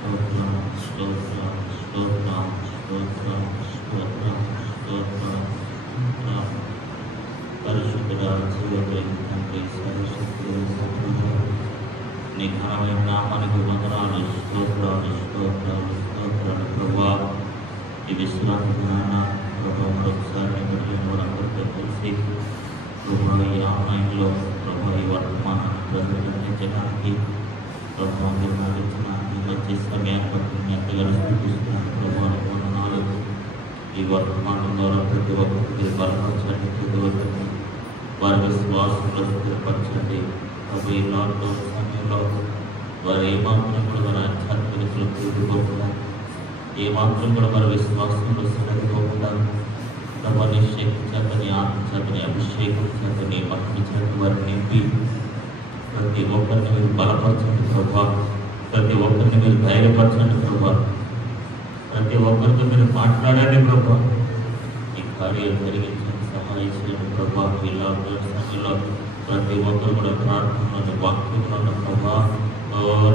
స్తోత్రం స్తోత్రం స్తోత్రం స్తోత్రం స్తోత్రం స్తోత్రం స్తోత్రం పరిశుద్ధుడ జీవమైన తండ్రి సర్వశక్తుడు సర్వశక్తుడు నీ ఘనమైన నామానికి వందనాలు స్తోత్రాలు స్తోత్రాలు స్తోత్రాలు ప్రభువా ఈ విశ్రాంతి దినాన ప్రభువా మరొకసారి అందరితో కలిసి ప్రభువా ఈ ఆన్లైన్లో ప్రభువా ఈ వర్తమానాన్ని ప్రజలకు అందించడానికి ప్రభువా మీరు నాకు ఇచ్చిన ఈ వచ్చే సమయాన్ని బట్టి మీ ఎంతగానో స్థుతిస్తున్నాను ప్రభువా వందనాలు. ఈ వర్తమానం ద్వారా ప్రతి ఒక్కరికి బలపరచండి, ప్రతి ఒక్కరికి వారి విశ్వాసంలో స్థిరపరచండి. ప్రభు ఈ లాక్డౌన్ సమయంలో వారు ఏమాత్రం కూడా వారి ఆధ్యాత్మికతలో తిరుగుకోకుండా, ఏమాత్రం కూడా వారి విశ్వాసంలో స్థిరపోకుండా ప్రభు నీ శక్తి చేత, నీ ఆత్మ చేత, నీ అభిషేకం చేత, నీ మహిమ చేత వారిని నింపి ప్రతి ఒక్కరిని మీరు బలపరచండి ప్రభా. ప్రతి ఒక్కరిని మీరు ధైర్యపరచండి ప్రభా. ప్రతి ఒక్కరితో మీరు మాట్లాడండి ప్రభా. ఈ కార్యాలు జరిగించండి, సహాయం చేయండి ప్రభా. ఈ లాక్డౌన్ సమయంలో ప్రతి ఒక్కరు కూడా ప్రార్థనలో వాక్యంలో ప్రభా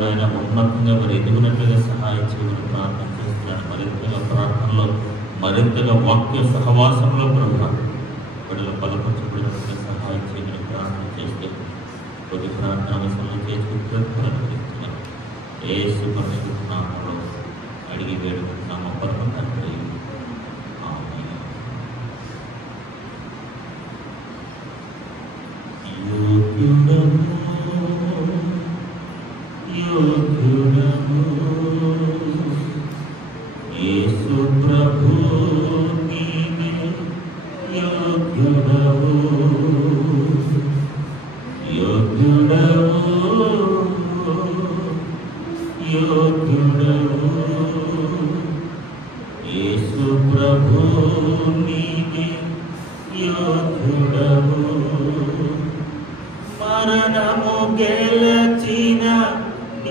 నాయన ఉన్నతంగా మరి ఎదుగునట్లుగా సహాయం చేయమని ప్రార్థన చేస్తున్నాను. మరింతగా ప్రార్థనలో, మరింతగా వాక్య సహవాసంలో ప్రభా బిడ్డలు బలపరచబడినట్లుగా సహాయం చేయమని ప్రార్థన చేస్తే కొద్ది ప్రార్థన అవసరం చేసుకుంటున్నాను. యేసు పరిశుద్ధ నామములో అడిగి వేడుకుంటున్నాము పరమ తండ్రి, ఆమేన్. యోగ్యుడము యోగ్యుడము యేసు ప్రభు నీవే యోగ్యుడము యోగ్యుడము యోగ్యుడము యేసు ప్రభు నీవే యోగ్యుడము మరణము గెలచిన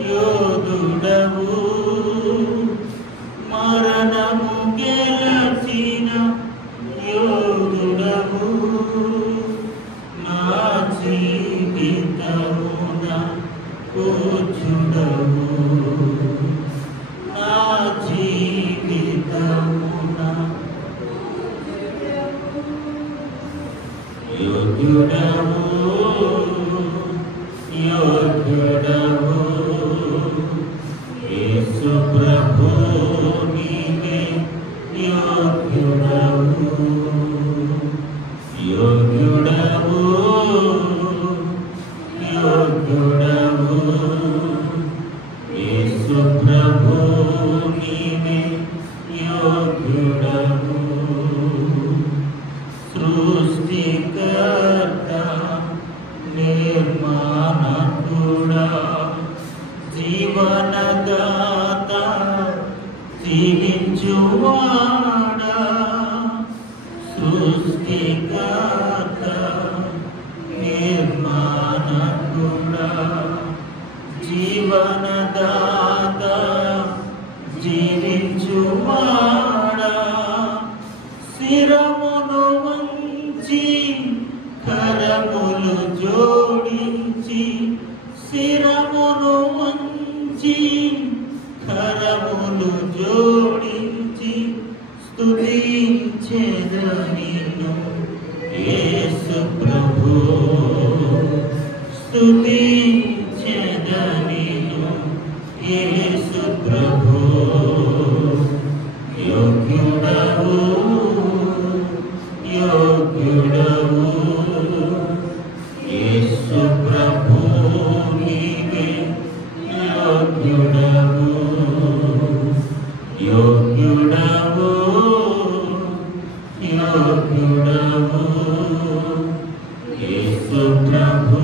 యోధుడవు మరణము గెలచిన యోధుడవు నా జీవితమున పూజుడవు నా జీవితమున యోగ్యుడవు యోగ్యుడవు యేసు ప్రభు నీవే యోగ్యుడవు యోగ్యుడవు యోగ్యుడవు యేసు ప్రభు నీవే యోగ్యుడవు సృష్టికర్త నిర్మాణకుడా జీవనదాత జీవించువాడా సృష్టికర్త నిర్మాణకుడా జీవనదాత జీవించువాడా శిరమును వంచి కరములు జోడించి శిరమును వంచి కరములు జోడించి స్తుతించెదనిను యేసు ప్రభు స్తుతించెదనిను యేసు ప్రభు యోగ్యుడవు యోగ్యుడవు యేసు ప్రభు నీవే యోగ్యుడవు యోగ్యుడవు యోగ్యుడవు యేసు ప్రభు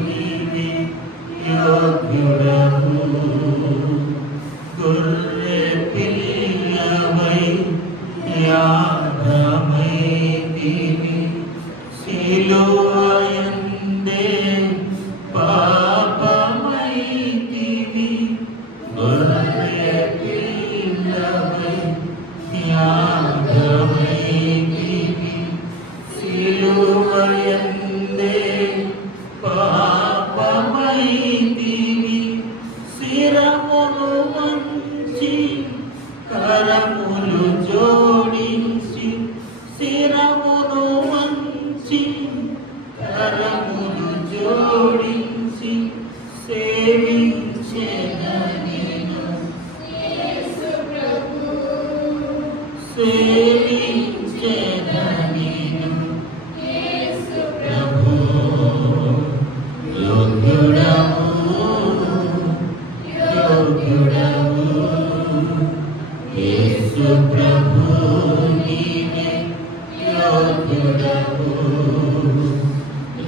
నీవే యోగ్యుడవు గొర్రె పిల్లవై యాగమైతివి సిలువయందే పాపమైతివి శిరమును వంచి కరములు జోడించి శిరమును వంచి కరములు జోడించి సేవించెదనిను సేవించెదనిను ప్రభు యోగ్యుడవు యోగ్యుడవు యేసు ప్రభు నీవే యోగ్యుడవు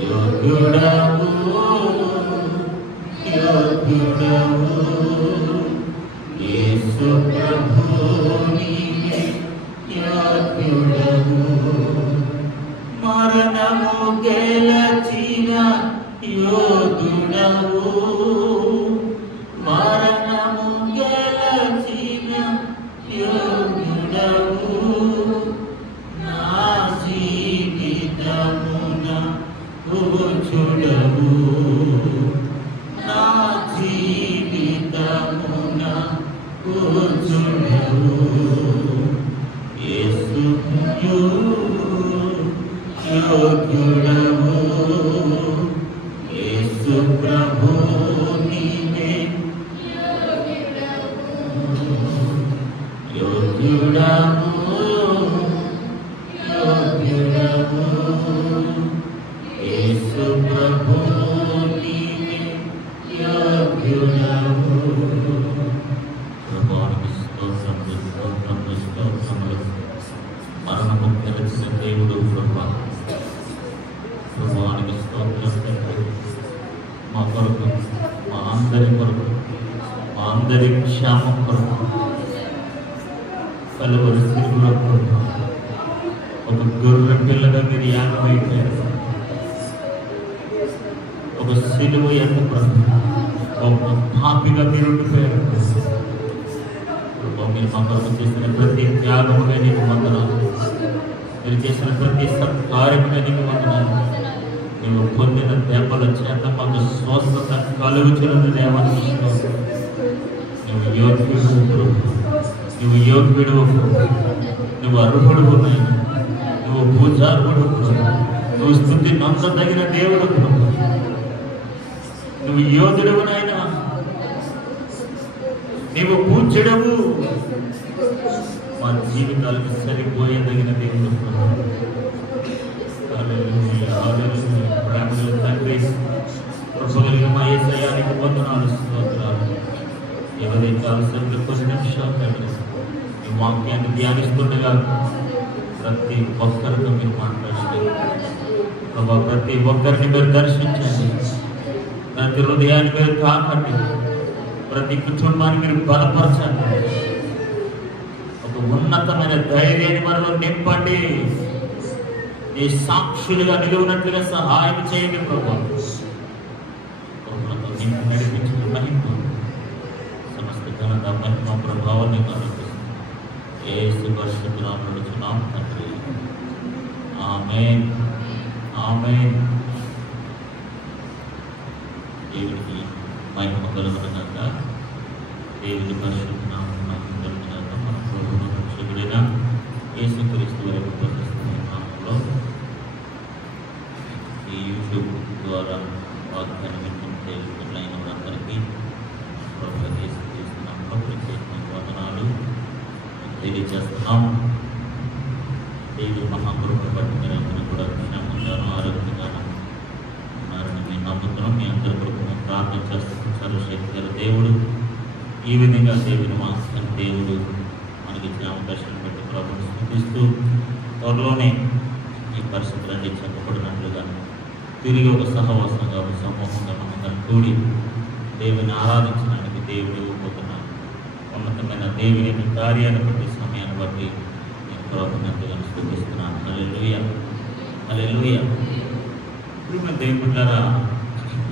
యోగ్యుడవు యోగ్యుడవు యేసు ప్రభు నీవే యోగ్యుడవు మరణము గెలచిన యోధుడవు మరణము గెలచిన యోధుడవు నా జీవితమున కూర్చుడవు నా జీవితమున కూర్చుడవు యేసు యోగ్యుడవు యేసు ప్రభు నీవే యోగ్యుడవు యోగ్యుడవు యేసు ప్రభు నీవే యోగ్యుడవు ప్రభువానికి స్తోత్రములు స్తోత్రములు స్తోత్రములు మరణము గెలిచిన దేవుడు ప్రభువానికి స్తోత్రం తండ్రి మా కొరకు మా అందరి కొరకు మా అందరి క్షేమం కొరకు కలువరి సిలువ కొరకు ఒక గొర్రె పిల్లగా మీరు యాగమైపోయారు ఒక సిలువ ఎంత ప్రభు ఒక పాపిగా మీరు ఉండిపోయారు మీరు మా కొరకు చేసిన ప్రతి త్యాగముగా నీకు వందనాలు మీరు చేసిన ప్రతి సత్కార్యముగా నీకు వందనాలు నీవు పొందిన దెబ్బల చేత మాకు స్వస్థత కలుగుతున్నది దేవాన్ని నువ్వు యోగ్యుడు నువ్వు యోగ్యుడు నువ్వు అర్హుడు నువ్వు పూజార్హుడు నువ్వు స్తుతి నొందదగిన దేవుడు నువ్వు యోధుడు నాయన నీవు పూజ్యుడవు మా జీవితాలకు సరిపోయేదగిన దేవుడు ప్రేమలు తండ్రి కృపగలిగిన మా యేసయ్యానికి వందనాలు స్తోత్రాలు ఎవరైతే అవసరంలో కొన్ని నిమిషాలు తండ్రి ఈ వాక్యాన్ని ధ్యానిస్తుండగా ప్రతి ఒక్కరితో మీరు మాట్లాడండి ప్రభా ప్రతి ఒక్కరిని మీరు దర్శించండి ప్రతి హృదయాన్ని మీరు తాకండి ప్రతి కుటుంబాన్ని మీరు బలపరచండి ఒక ఉన్నతమైన ధైర్యాన్ని మనలో నింపండి నీ సాక్షులుగా నిలువునట్లుగా సహాయం చేయండి ప్రభు నడిపించిన మహిమ సమస్త ఘనత మహిమ ప్రభావాన్ని యేసు పరిశుద్ధ నామములో చున్నాం తండ్రి ఆమేన్ ఆమేన్ దేవుడికి మహిమ కలుగునుగాక దేవుడి పరిశుద్ధ నామమున కలుగునుగాక మన ప్రభువును రక్షకుడైన యేసుక్రీస్తు వారి పరిశుద్ధ నామములో ఈ యూట్యూబ్ ద్వారా వాక్యాన్ని వింటున్న వారందరికీ ప్రభువు యేసుక్రీస్తు నామములో ప్రత్యేకమైన వందనాలు తెలియజేస్తున్నాం. దేవుడి మహాకృప బట్టి మీరందరూ కూడా క్షేమంగాను ఆరోగ్యంగాను ఉన్నారని మేము నమ్ముతున్నాం. మీ అందరి కొరకు మేము ప్రార్థన చేస్తున్నాం. సర్వశక్తి గల దేవుడు ఈ విధంగా దేవుని వాక్యాన్ని దేవుడు మనకి ఇచ్చిన అవకాశాన్ని బట్టి ప్రభువును స్తుతిస్తూ త్వరలోనే ఈ పరిస్థితులన్నీ చెప్పబడినట్లుగా తిరిగి ఒక సహవాసంగా ఒక సమూహంగా మనందరం కూడి దేవుని ఆరాధించడానికి దేవుడు ఇవ్వబోతున్నాం. ఉన్నతమైన దేవుని కార్యాన్ని బట్టి సమయాన్ని బట్టి నేను ప్రభువుని ఎంతగానో స్తుతిస్తున్నాను. హల్లెలూయా హల్లెలూయా. ఇప్పుడు మేము దేవుడారా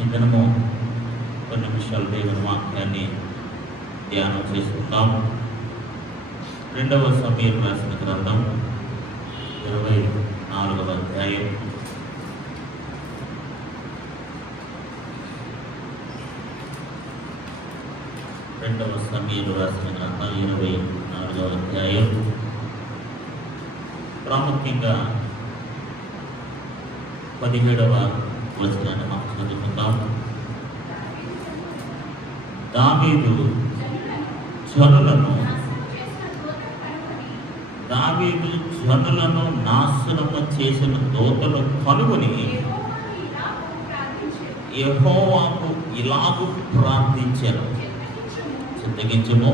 ఈ దినము కొన్ని నిమిషాలు దేవుని వాక్యాన్ని ధ్యానం చేసుకుంటాం. 2వ సమూయేలు రాసిన గ్రంథం 24వ అధ్యాయం 24వ రెండవ సమూయేలు రాసిన గ్రంథం 24వ అధ్యాయం ప్రాముఖ్యంగా 17వ వచనాన్ని మనం చదువుకుందాం. దావీదు జనులను నాశనము చేసిన దోతలు కనుగొని యెహోవాకు ఇలాగు ప్రార్థించారు, చిత్తగించుము,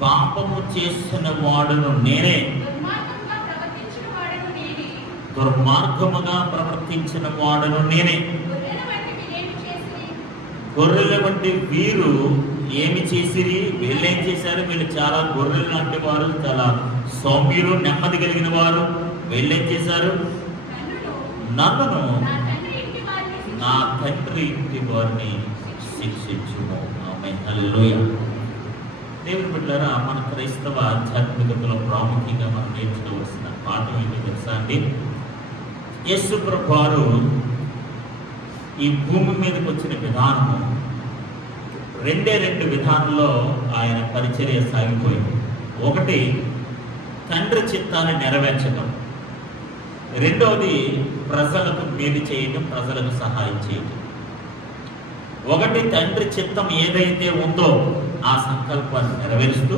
పాపము చేసిన వాడును నేనే, దుర్మార్గముగా ప్రవర్తించిన వాడును నేనే. గొర్రెల వంటి వీరు ఏమి చేసిరి? వీళ్ళేం చేశారు? వీళ్ళు చాలా గొర్రెలు లాంటి వారు, చాలా సౌమ్యులు, నెమ్మది కలిగిన వారు. వీళ్ళేం చేశారు? నన్ను నా తండ్రి ఇంటి వారిని శిక్షించుము. ఆమేన్, హల్లెలూయా. దేవుని బిడ్డలారా, మన క్రైస్తవ ఆధ్యాత్మికతలో ప్రాముఖ్యంగా మనం నేర్చుకోవాల్సిన పాఠం ఏంటో తెలుసా అండి? యేసు ప్రభువారు ఈ భూమి మీదకి వచ్చిన విధానము రెండు విధానంలో ఆయన పరిచర్య సాగిపోయింది. ఒకటి, తండ్రి చిత్తాన్ని నెరవేర్చడం. రెండవది, ప్రజలకు మేలు చేయడం, ప్రజలకు సహాయం చేయడం. ఒకటి, తండ్రి చిత్తం ఏదైతే ఉందో ఆ సంకల్పాన్ని నెరవేరుస్తూ,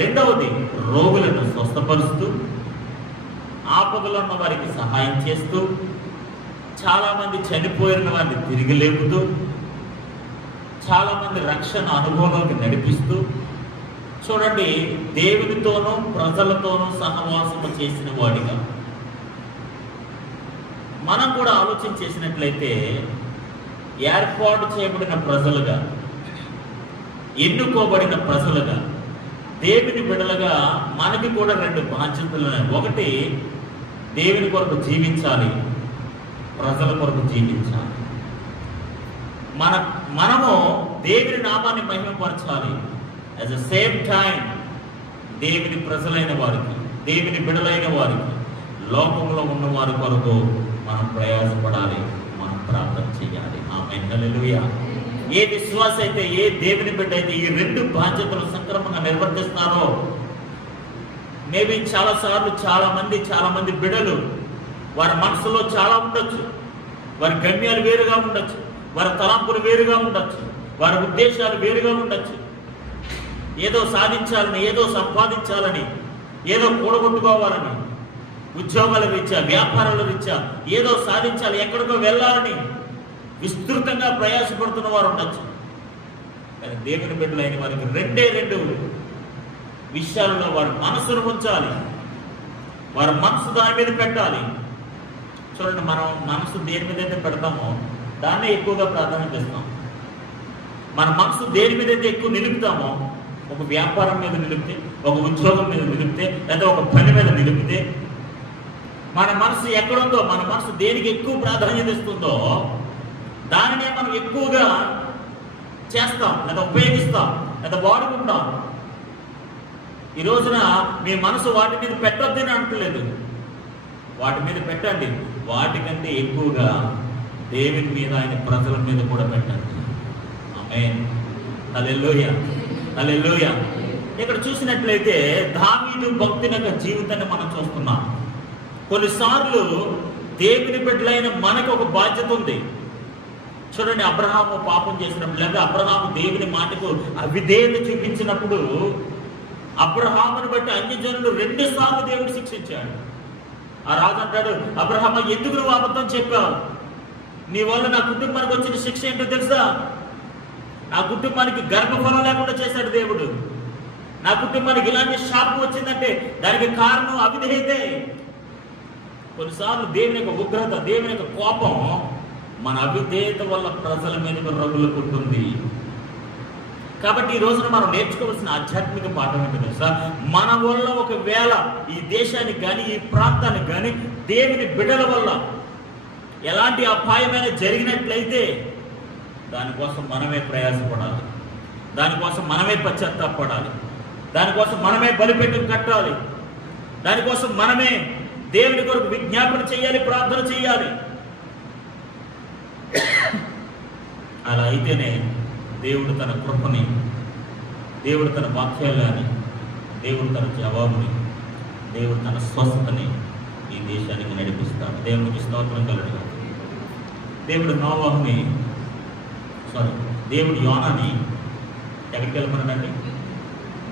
రెండవది రోగులను స్వస్థపరుస్తూ, ఆపదలో ఉన్న వారికి సహాయం చేస్తూ, చాలామంది చనిపోయిన వారిని తిరిగి లేపుతూ, చాలామంది రక్షణ అనుభవంలోకి నడిపిస్తూ. చూడండి, దేవునితోనూ ప్రజలతోనూ సహవాసము చేసిన వాడిగా మనం కూడా ఆలోచన చేసినట్లయితే, ఏర్పాటు చేయబడిన ప్రజలుగా, ఎన్నుకోబడిన ప్రజలుగా, దేవుని బిడ్డలుగా మనకి కూడా రెండు బాధ్యతలు ఉన్నాయి. ఒకటి, దేవుని కొరకు జీవించాలి, ప్రజల కొరకు జీవించాలి. మనము దేవుని నామాన్ని మహిమపరచాలి. అట్ ద సేమ్ టైం దేవుని ప్రజలైన వారికి, దేవుని బిడ్డలైన వారికి, లోకంలో ఉన్న వారి కొరకు మనం ప్రయాసపడాలి, మనం ప్రార్థన చేయాలి. ఆమేన్, హల్లెలూయా. ఏ విశ్వాస అయితే, ఏ దేవుని బిడ్డ అయితే ఈ రెండు బాధ్యతలు సక్రమంగా నిర్వర్తిస్తారో, మేబీ చాలాసార్లు చాలా మంది బిడ్డలు వారి మనసులో చాలా ఉండొచ్చు, వారి గమ్యాలు వేరుగా ఉండొచ్చు, వారి తలంపులు వేరుగా ఉండొచ్చు, వారి ఉద్దేశాలు వేరుగా ఉండొచ్చు. ఏదో సాధించాలని, ఏదో సంపాదించాలని, ఏదో కూడగొట్టుకోవాలని, ఉద్యోగాల రీత్యా, వ్యాపారాల రీత్యా ఏదో సాధించాలి, ఎక్కడికో వెళ్ళాలని విస్తృతంగా ప్రయాసపడుతున్న వారు ఉండొచ్చు. కానీ దేవుని బిడ్డలైన వారికి రెండు విషయాలలో వారి మనసును ఉంచాలి, వారి మనసు దాని మీద పెట్టాలి. చూడండి, మనం మనసు దేని మీద అయితే పెడతామో దాన్నే ఎక్కువగా ప్రాధాన్యత ఇస్తాం. మన మనసు దేని మీద అయితే ఎక్కువ నిలుపుతామో, ఒక వ్యాపారం మీద నిలిపితే, ఒక ఉద్యోగం మీద నిలిపితే, లేదా ఒక పని మీద నిలిపితే, మన మనసు ఎక్కడుందో, మన మనసు దేనికి ఎక్కువ ప్రాధాన్యత ఇస్తుందో దానినే మనం ఎక్కువగా చేస్తాం, లేదా ఉపయోగిస్తాం, లేదా వాడుకుంటాం. ఈ రోజున మీ మనసు వాటి మీద పెట్టొద్దని అంటలేదు, వాటి మీద పెట్టండి. వాటికంటే ఎక్కువగా దేవుని మీద, ఆయన ప్రజల మీద కూడా పెట్టండి. ఆమేన్, హల్లెలూయా, హల్లెలూయా. ఇక్కడ చూసినట్లయితే దావీదు భక్తుని యొక్క జీవితాన్ని మనం చూస్తున్నాం. కొన్నిసార్లు దేవుని బిడ్డలైన మనకు ఒక బాధ్యత ఉంది. చూడండి, అబ్రహాము పాపం చేసినప్పుడు, లేదా అబ్రహాము దేవుని మాటకు అవిధేయత చూపించినప్పుడు, అబ్రహామును బట్టి అన్యజనులు 2 సార్లు దేవుడు శిక్షించాడు. ఆ రాజు అంటాడు, అబ్రహాము, ఎందుకు నువ్వు అబద్ధం చెప్పావు? నీ వల్ల నా కుటుంబానికి వచ్చిన శిక్ష ఏంటో తెలుసా? నా కుటుంబానికి గర్భఫలం లేకుండా చేశాడు దేవుడు. నా కుటుంబానికి ఇలాంటి శాపం వచ్చిందంటే దానికి కారణం అవిధేయతే. కొన్నిసార్లు దేవుని యొక్క ఉగ్రత, దేవుని యొక్క కోపం మన అవిధేయత వల్ల ప్రజల మీదకు రగులుకుంటుంది. కాబట్టి ఈ రోజున మనం నేర్చుకోవాల్సిన ఆధ్యాత్మిక పాఠం ఏంటో తెలుసా? మన వల్ల ఒకవేళ ఈ దేశానికి కానీ, ఈ ప్రాంతానికి కానీ, దేవుని బిడ్డల వల్ల ఎలాంటి అపాయమైన జరిగినట్లయితే దానికోసం మనమే ప్రయాసపడాలి, దానికోసం మనమే పశ్చాత్తాపడాలి, దానికోసం మనమే బలిపెట్టుకు కట్టాలి, దానికోసం మనమే దేవుని కొరకు విజ్ఞాపన చేయాలి, ప్రార్థన చేయాలి. అలా అయితేనే దేవుడు తన కృపని, దేవుడు తన వాక్యాలని, దేవుడు తన జవాబుని, దేవుడు తన స్వస్థతని ఈ దేశానికి నడిపిస్తాడు. దేవునికి స్తోత్రం కలుగుతుంది. దేవుడు యోనాని ఎక్కడికి వెళ్ళమన్నాడండి?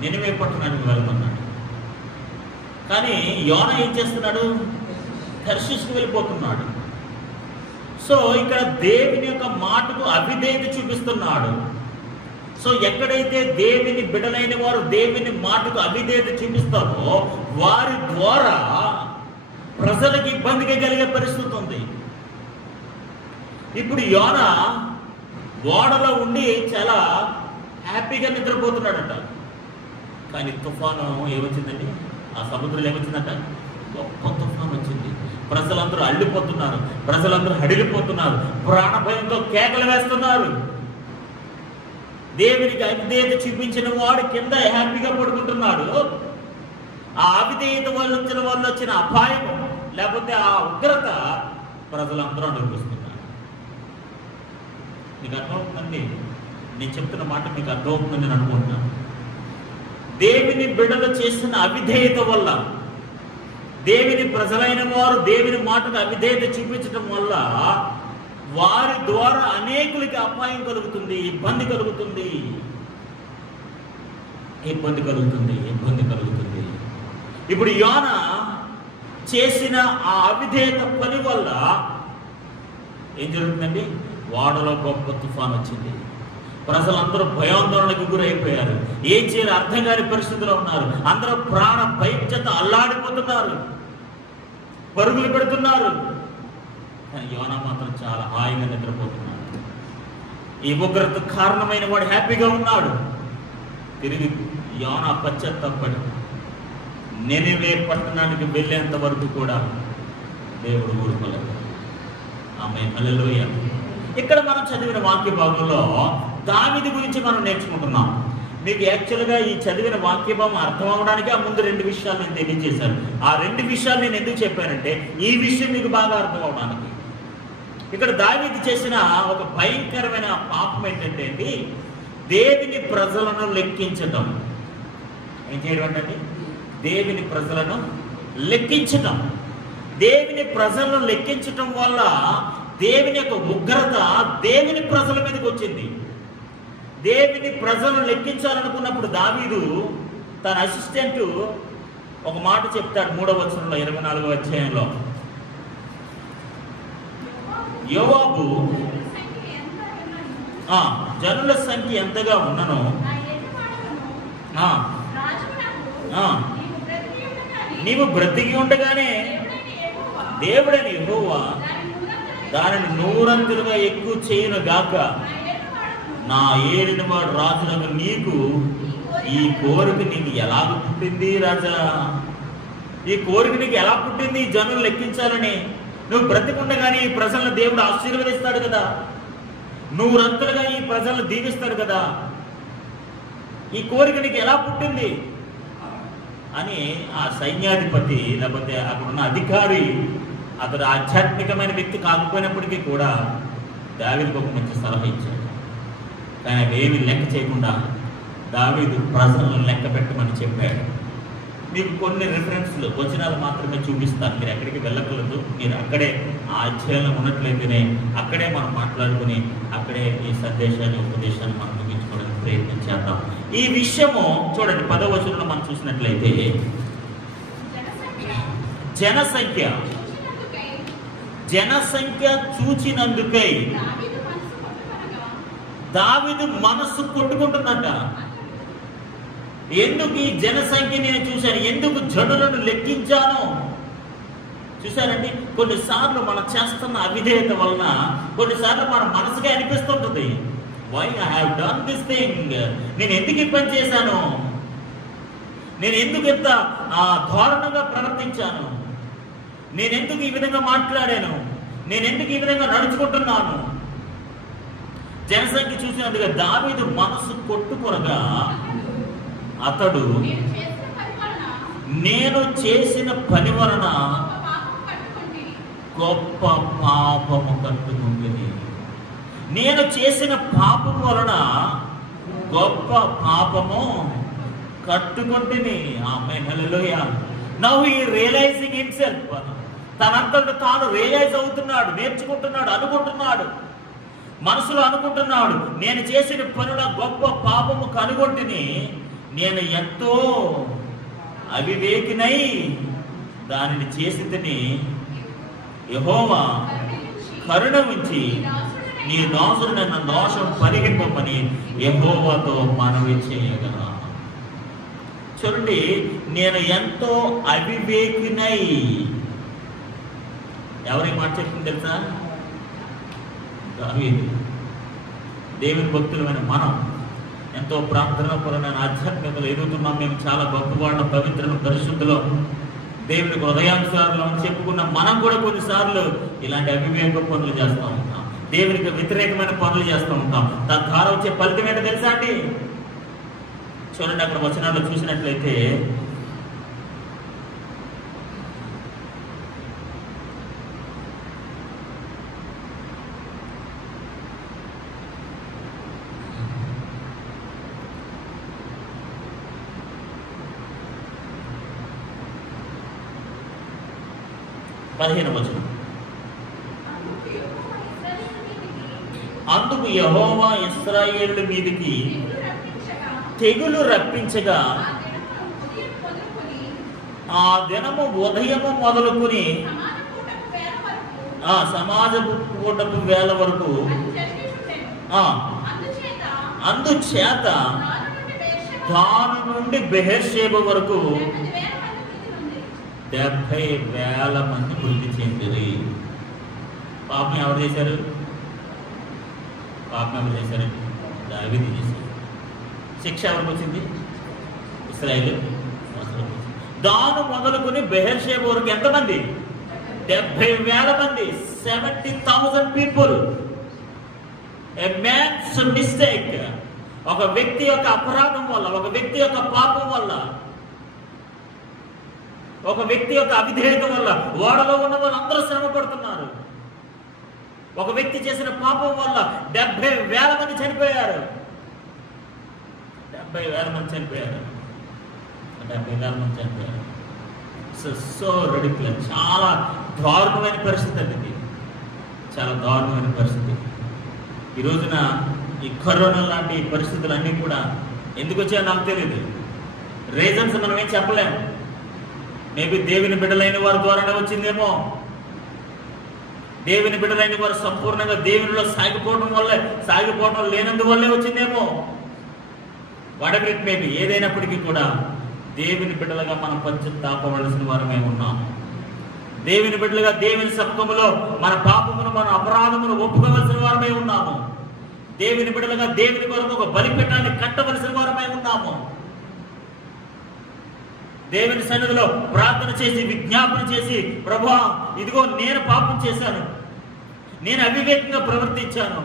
నినివే పట్టణానికి వెళ్ళమన్నాడు. కానీ యోనా ఏం చేస్తున్నాడు? తర్షీషుకు వెళ్ళిపోతున్నాడు. సో ఇక్కడ దేవుని యొక్క మాటకు అవిధేయత చూపిస్తున్నాడు. సో ఎక్కడైతే దేవుని బిడ్డలైన వారు దేవుని మాటకు అవిధేయత చూపిస్తారో వారి ద్వారా ప్రజలకు ఇబ్బందిగా కలిగే పరిస్థితి ఉంది. ఇప్పుడు యోనా ఓడలో ఉండి చాలా హ్యాపీగా నిద్రపోతున్నాడట. కానీ తుఫాను ఏమొచ్చిందండి? ఆ సముద్రంలో ఏమొచ్చిందంట? గొప్ప తుఫాను వచ్చింది. ప్రజలందరూ అల్లిపోతున్నారు, ప్రజలందరూ హడిలిపోతున్నారు, ప్రాణభయంతో కేకలు వేస్తున్నారు. దేవునికి అవిధేయత చూపించిన వాడు కింద హ్యాపీగా పడుకుంటున్నాడు. ఆ అవిధేయత వల్ల వచ్చిన అపాయం లేకపోతే ఆ ఉగ్రత ప్రజలందరూ అనుభవిస్తున్నారు. మీకు అర్థమవుతుందండి? నేను చెప్తున్న మాట మీకు అర్థమవుతుందని నేను అనుకుంటున్నాను. దేవుని బిడ్డలు చేసిన అవిధేయత వల్ల, దేవుని ప్రజలైన వారు దేవుని మాటకు అవిధేయత చూపించడం వల్ల వారి ద్వారా అనేకులకి అపాయం కలుగుతుంది, ఇబ్బంది కలుగుతుంది. ఇప్పుడు యోనా చేసిన ఆ అవిధేయత పని వల్ల ఏం జరుగుతుందండి? ఓడలో గొప్ప తుఫాన్ వచ్చింది. ప్రజలందరూ భయాందోళనకు గురైపోయారు. ఏం చేయాలి అర్థం కాని పరిస్థితిలో ఉన్నారు. అందరూ ప్రాణ భయం చేత అల్లాడిపోతున్నారు, పరుగులు పెడుతున్నారు. కానీ యోనా మాత్రం చాలా హాయిగా నిద్రపోతున్నాడు. ఈ ఉగ్రత కారణమైన వాడు హ్యాపీగా ఉన్నాడు. తిరిగి యోనా పశ్చాత్తాపడి నినివే పట్టణానికి వెళ్ళేంత వరకు కూడా దేవుడు ఊరుకోలేదు. ఆమేన్, హల్లెలూయా. ఇక్కడ మనం చదివిన వాక్య భాగంలో దావీదు గురించి మనం నేర్చుకుంటున్నాం. మీకు యాక్చువల్గా ఈ చదివిన వాక్య భాగం అర్థం అవడానికి ఆ ముందు 2 విషయాలు నేను తెలియజేశాను. ఆ 2 విషయాలు నేను ఎందుకు చెప్పానంటే ఈ విషయం మీకు బాగా అర్థం అవడానికి. ఇక్కడ దావీదు చేసిన ఒక భయంకరమైన పాపం ఏంటంటే అండి, దేవుని ప్రజలను లెక్కించటం. ఏం చేయడం అంటే దేవుని ప్రజలను లెక్కించటం. దేవుని ప్రజలను లెక్కించటం వల్ల దేవుని యొక్క ఉగ్రత దేవుని ప్రజల మీదకి వచ్చింది. దేవుని ప్రజలను లెక్కించాలనుకున్నప్పుడు దావీదు తన అసిస్టెంట్ ఒక మాట చెప్తాడు 3వ వచనంలో 24వ అధ్యాయంలో. యోవాబు జనుల సంఖ్య ఎంతగా ఉన్ననో నీవు బ్రతికి ఉండగానే దేవుడని యెహోవా దానిని 100 ఎక్కువ చేయను గాక. నా ఏలిన వాడు రాజునకు నీకు ఈ కోరిక నీకు ఎలాగ పుట్టింది రాజా? ఈ కోరిక నీకు ఎలా పుట్టింది? ఈ జనులు లెక్కించాలని. నువ్వు బ్రతికుండగానే ఈ ప్రజలను దేవుడు ఆశీర్వదిస్తాడు కదా, 100 ఈ ప్రజలను దీవిస్తాడు కదా. ఈ కోరిక నీకు ఎలా పుట్టింది అని ఆ సైన్యాధిపతి లేకపోతే అక్కడున్న అధికారి, అతడు ఆధ్యాత్మికమైన వ్యక్తి కాకపోయినప్పటికీ కూడా దావీదుకు ఒక మంచి సలహా ఇచ్చాడు. కానీ అవేమి లెక్క చేయకుండా దావీదు ప్రజలను లెక్క పెట్టమని చెప్పాడు. మీకు కొన్ని రిఫరెన్స్లు వచనాలు మాత్రమే చూపిస్తాను, మీరు ఎక్కడికి వెళ్ళకూడదు. మీరు అక్కడే ఆ అధ్యాయంలో ఉన్నట్లయితేనే అక్కడే మనం మాట్లాడుకుని అక్కడే ఈ సందేశాన్ని ఉపదేశాన్ని మనం ముగించుకోవడానికి ప్రయత్నం చేద్దాం. ఈ విషయము చూడండి 10వ వచనంలో మనం చూసినట్లయితే జనసంఖ్య చూచినందుకై దావీదు మనస్సు కొట్టుకుంటుందంట. ఎందుకు ఈ జనసంఖ్య నేను చూశాను, ఎందుకు జనులను లెక్కించాను? చూశానండి, కొన్నిసార్లు మనం చేస్తున్న అవిధేయత వలన కొన్నిసార్లు మన మనసుగా అనిపిస్తుంటుంది, why I have done this thing. నేను ఎందుకు ఈ పని చేశాను? నేను ఎందుకు ఇంత దారుణంగా ప్రవర్తించాను? నేను ఎందుకు ఈ విధంగా మాట్లాడాను? నేను ఎందుకు ఈ విధంగా నడుచుకుంటున్నాను? జనసంఖ్య చూసినందుగా దావీదు మనసు కొట్టుకొనగా అతడు నేను చేసిన పని వలన గొప్ప పాపము కట్టుకుంటుంది. నేను చేసిన పాపం వలన గొప్ప పాపము కట్టుకుంటుని. ఆమేన్, హల్లెలూయా. నౌ హి రియలైజింగ్ హిమ్సెల్ఫ్, తనంతట తాను రియలైజ్ అవుతున్నాడు, నేర్చుకుంటున్నాడు, అనుకుంటున్నాడు, మనసులో అనుకుంటున్నాడు, నేను చేసిన పనుల గొప్ప పాపము కనుగొంటిని, నేను ఎంతో అవివేకినై దానిని చేసితిని. యెహోవా కరుణ ఉంచి నీ దాసుడు నన్ను దోషం పరిగెత్తమని యెహోవాతో మనవి చేయగల. చూడండి, నేను ఎంతో అవివేకినై. ఎవరి మాట చెప్తుంది తెలుసా? దావీదు. దేవుని భక్తులమైన మనం ఎంతో ప్రార్థనాపరమైన ఆధ్యాత్మికతలో ఎదుగుతున్నాం. మేము చాలా గొప్పవాళ్ళ, పవిత్రులు, పరిశుద్ధులు, దేవునికి హృదయాంశాలలో చెప్పుకున్న మనం కూడా కొన్నిసార్లు ఇలాంటి అవివేక పనులు చేస్తూ ఉంటాం, దేవునికి వ్యతిరేకమైన పనులు చేస్తూ ఉంటాం. తద్వారా వచ్చే ఫలితం ఏంటో తెలుసా అండి? చూడండి, అక్కడ వచనాల్లో చూసినట్లయితే పదిహేను వచనం. అందుకు యెహోవా ఇశ్రాయేలు మీదికి తెగులు రప్పించగా ఆ దినము ఉదయము మొదలుకొని ఆ సమాజపు కూటపు వేళ వరకు, అందుచేత దాని నుండి బెహెర్షేబ వరకు 70,000 మంది మృతి చెందిరి. పాపం ఎవరు చేశారు? పాపం ఎవరు చేశారండి? దావీదు చేశారు. శిక్ష ఎవరికి వచ్చింది? ఇశ్రాయేలు. దాను మొదలుకొని బెహెర్షేబ వరకు ఎంతమంది? 70,000 మంది. 70,000 పీపుల్. ఏ మ్యాన్స్ మిస్టేక్, ఒక వ్యక్తి యొక్క అపరాధం వల్ల, ఒక వ్యక్తి యొక్క పాపం వల్ల, ఒక వ్యక్తి యొక్క అవిధేయత వల్ల ఓడలో ఉన్న వాళ్ళందరూ శ్రమ పడుతున్నారు. ఒక వ్యక్తి చేసిన పాపం వల్ల 70,000 మంది చనిపోయారు. 70,000 మంది చనిపోయారు. 70,000 మంది చనిపోయారు. So ridiculous. చాలా దారుణమైన పరిస్థితి అండి ఇది. చాలా దారుణమైన పరిస్థితి. ఈ రోజున ఈ కరోనా లాంటి పరిస్థితులన్నీ కూడా ఎందుకు వచ్చాయో నాకు తెలియదు. రీజన్స్ మనం ఏం చెప్పలేము. మేబీ దేవుని బిడ్డలైన వారి ద్వారానే వచ్చిందేమో. దేవుని బిడ్డలైన వారు సంపూర్ణంగా దేవునిలో సాగిపోవడం లేనందువల్లే వచ్చిందేమో. వాటెవర్ ఇట్ మేబీ, ఏదైనప్పటికీ కూడా దేవుని బిడ్డలుగా మనం పశ్చాత్తాపవలసిన వారమే ఉన్నాం. దేవుని బిడ్డలుగా దేవుని సముఖములో మన పాపమును, మన అపరాధమును ఒప్పుకోవలసిన వారమే ఉన్నాము. దేవుని బిడ్డలుగా దేవుని కొరకు ఒక బలిపీఠాన్ని కట్టవలసిన వారమే ఉన్నాము. దేవుని సన్నిధిలో ప్రార్థన చేసి, విజ్ఞాపన చేసి, ప్రభువా ఇదిగో నేను పాపం చేశాను, నేను అవివేకంగా ప్రవర్తించాను,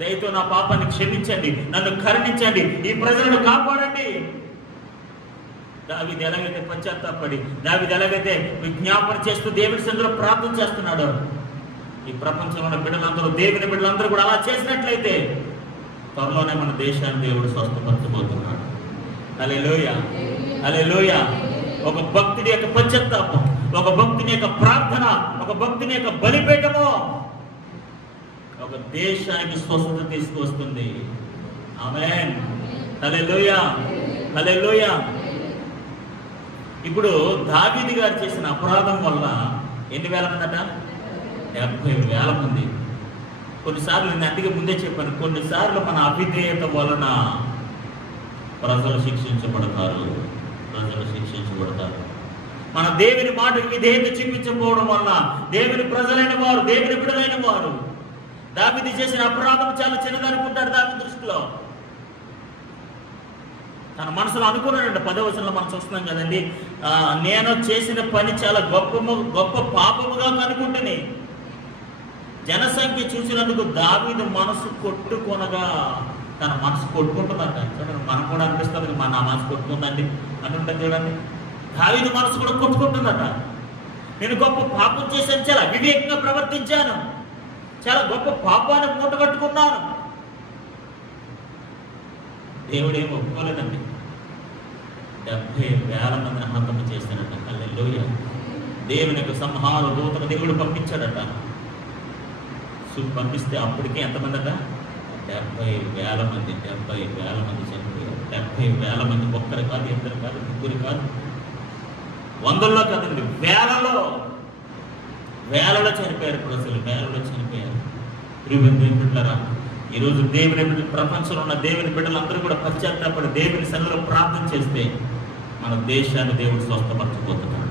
దయతో నా పాపాన్ని క్షమించండి, నన్ను కరుణించండి, ఈ ప్రజలను కాపాడండి. దావీదు ఎలాగైతే పశ్చాత్తాపడి, దావీదు ఎలాగైతే విజ్ఞాపన చేస్తూ దేవుని సన్నిధిలో ప్రార్థన చేస్తున్నాడు, ఈ ప్రపంచంలో ఉన్న బిడ్డలందరూ, దేవుని బిడ్డలందరూ కూడా అలా చేసినట్లయితే త్వరలోనే మన దేశాన్ని దేవుడు స్వస్థపరచబోతున్నాడు. హల్లెలూయా, హల్లెలూయా. ఒక భక్తుడి యొక్క పశ్చాత్తాపం, ఒక భక్తుని యొక్క ప్రార్థన, ఒక భక్తుని యొక్క బలిపీఠము ఒక దేశానికి స్వస్థత తీసుకువస్తుంది. ఆమేన్, హల్లెలూయా, హల్లెలూయా. ఇప్పుడు దావీదు గారు చేసిన అపరాధం వల్ల ఎన్ని వేల మంది అట? 70,000 మంది. కొన్నిసార్లు నేను అందుకే ముందే చెప్పాను, కొన్నిసార్లు మన అవిధేయత వలన ప్రజలు శిక్షించబడతారు. మన దేవుని మాటకి విధేయత చూపించకపోవడం వల్ల దేవుని ప్రజలైన వారు, దేవుని బిడ్డలైన వారు దావీదు చేసిన అపరాధం చాలా చిన్నదనుకుంటారు దావీదు దృష్టిలో. తన మనసులో అనుకున్నాడంట. 10వ వచనంలో మనం చూస్తున్నాం కదండి, నేను చేసిన పని చాలా గొప్ప పాపముగా కనుకుంటుని. జనసంఖ్య చూసినందుకు దావీదు మనసు కొట్టుకొనగా, తన మనసు కొట్టుకుంటుందంట. చూడండి, మనం కూడా అనిపిస్తుంది, నా మనసు కొట్టుకుందండి అంటుంటాం చూడండి. దావీదు మనసు కూడా కొట్టుకుంటుందట. నేను గొప్ప పాపం చేశాను, చాలా అవివేకంగా ప్రవర్తించాను, చాలా గొప్ప పాపాన్ని మూటగట్టుకున్నాను. దేవుడేమో ఒప్పుకోలేదండి. 70,000 మందిని హతము చేశాడట. హల్లెలూయా. దేవుని యొక్క సంహార దూతను దేవుడు పంపించాడట. పంపిస్తే అప్పటికే ఎంతమంది అట? 70,000 మంది. 70,000 మంది చనిపోయారు. 70,000 మంది. ఒక్కరు కాదు, ఇద్దరు కాదు, ముగ్గురు కాదు, వందల్లో కాదండి, వేలలో చనిపోయారు ప్రజలు. వేలలో చనిపోయారు. దేవుని బిడ్డలారా, ఈరోజు దేవుని బిడ్డలు, ప్రపంచంలో ఉన్న దేవుని బిడ్డలందరూ కూడా పశ్చాత్తాపడి దేవుని సన్నిధిలో ప్రార్థన చేస్తే మన దేశాన్ని దేవుడు స్వస్థపరచబోతున్నాడు.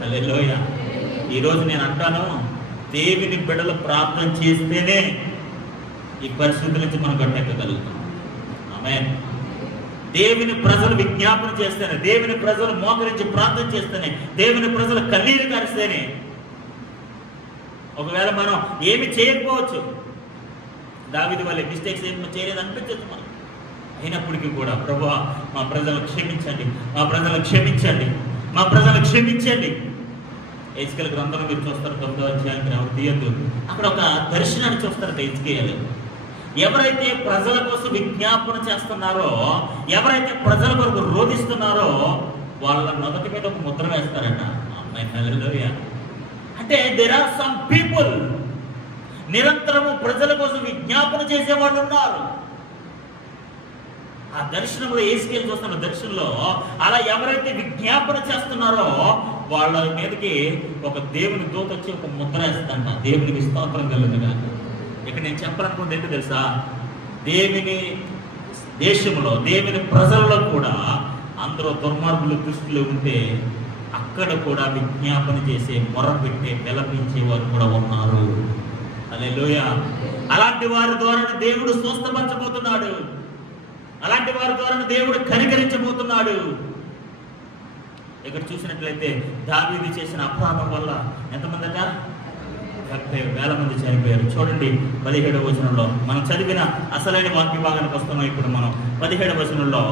హల్లెలూయా. ఈరోజు నేను అంటాను, దేవుని బిడ్డలు ప్రార్థన చేస్తేనే ఈ పరిస్థితుల నుంచి మనం గట్టెక్కగలుగుతాం. ఆమేన్. దేవుని ప్రజలు విజ్ఞాపన చేస్తేనే, దేవుని ప్రజలు మోకరించి ప్రార్థన చేస్తేనే, దేవుని ప్రజలు కన్నీరు కారిస్తేనే. ఒకవేళ మనం ఏమి చేయకపోవచ్చు, దావీదు వల్లే మిస్టేక్స్ ఏమి చేయలేదు అనిపించచ్చు మనం. అయినప్పటికీ కూడా ప్రభువా మా ప్రజలను క్షమించండి, మా ప్రజలను క్షమించండి, మా ప్రజలను క్షమించండి. ఎజ్కేలు గ్రంథంలో మీరు చూస్తారు, 9వ అధ్యాయానికి ఎవరు తీయద్దు, అక్కడ ఒక దర్శనాన్ని చూస్తారట ఎజ్కేలు. ఎవరైతే ప్రజల కోసం విజ్ఞాపన చేస్తున్నారో, ఎవరైతే ప్రజల కొరకు రోధిస్తున్నారో వాళ్ళ నొదటి మీద ఒక ముద్ర వేస్తారట. హల్లెలూయా. అంటే దేర్ ఆర్ సమ్ పీపుల్, నిరంతరము ప్రజల కోసం విజ్ఞాపన చేసేవాళ్ళు ఉన్నారు. ఆ దర్శనంలో ఎజ్కేలు చూస్తున్న దర్శనంలో అలా ఎవరైతే విజ్ఞాపన చేస్తున్నారో వాళ్ళ మీదకి ఒక దేవుని దూత వచ్చి ఒక ముద్ర వేస్తాడంట. దేవునికి స్తోత్రం కలుగునుగా. ఇక్కడ నేను చెప్పాలనుకుంటే ఏంటో తెలుసా, దేవుని దేశంలో, దేవుని ప్రజల్లో కూడా అందరూ దుర్మార్గులు, దుష్టులు ఉంటే అక్కడ కూడా విజ్ఞాపన చేసే, మొరపెట్టే, విలపించే వారు కూడా ఉన్నారు. హల్లెలూయా. అలాంటి వారి ద్వారా దేవుడు స్వస్థపరచబోతున్నాడు. అలాంటి వారి ద్వారా దేవుడు కనికరించబోతున్నాడు. ఇక్కడ చూసినట్లయితే దావీదు చేసిన అపరాధం వల్ల ఎంతమంది అట? 70,000 మంది చనిపోయారు. చూడండి 17వ వచనంలో మనం చదివిన అసలైన వాక్య భాగానికి వస్తున్నాం. ఇప్పుడు మనం 17వ వచనంలో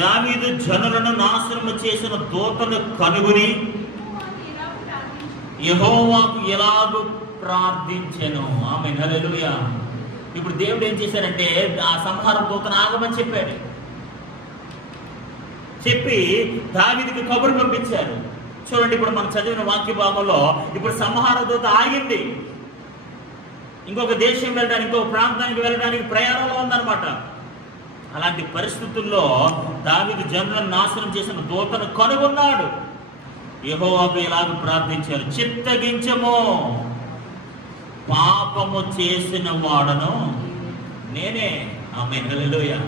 దావీదు జనులను నాశనము చేసిన దూతను కనుగొని యెహోవాకు ఎలాగూ ప్రార్థించెను. ఆమేన్. హల్లెలూయా. ఇప్పుడు దేవుడు ఏం చేశారంటే ఆ సంహార దూతను ఆగమని చెప్పాడు. చెప్పి దావీదుకి కబురు పంపించారు. చూడండి ఇప్పుడు మనం చదివిన వాక్య భాగంలో ఇప్పుడు సంహార దూత ఆగింది. ఇంకొక దేశం వెళ్ళడానికి, ఇంకొక ప్రాంతానికి వెళ్ళడానికి ప్రయాణంలో ఉందన్నమాట. అలాంటి పరిస్థితుల్లో దావీదు జనులను నాశనం చేసిన దూతను కనుగొన్నాడు. యెహోవాకు ఎలాగ ప్రార్థించారు, చిత్తగించము, పాపము చేసిన వాడను నేనే. ఆమేన్. హల్లెలూయా.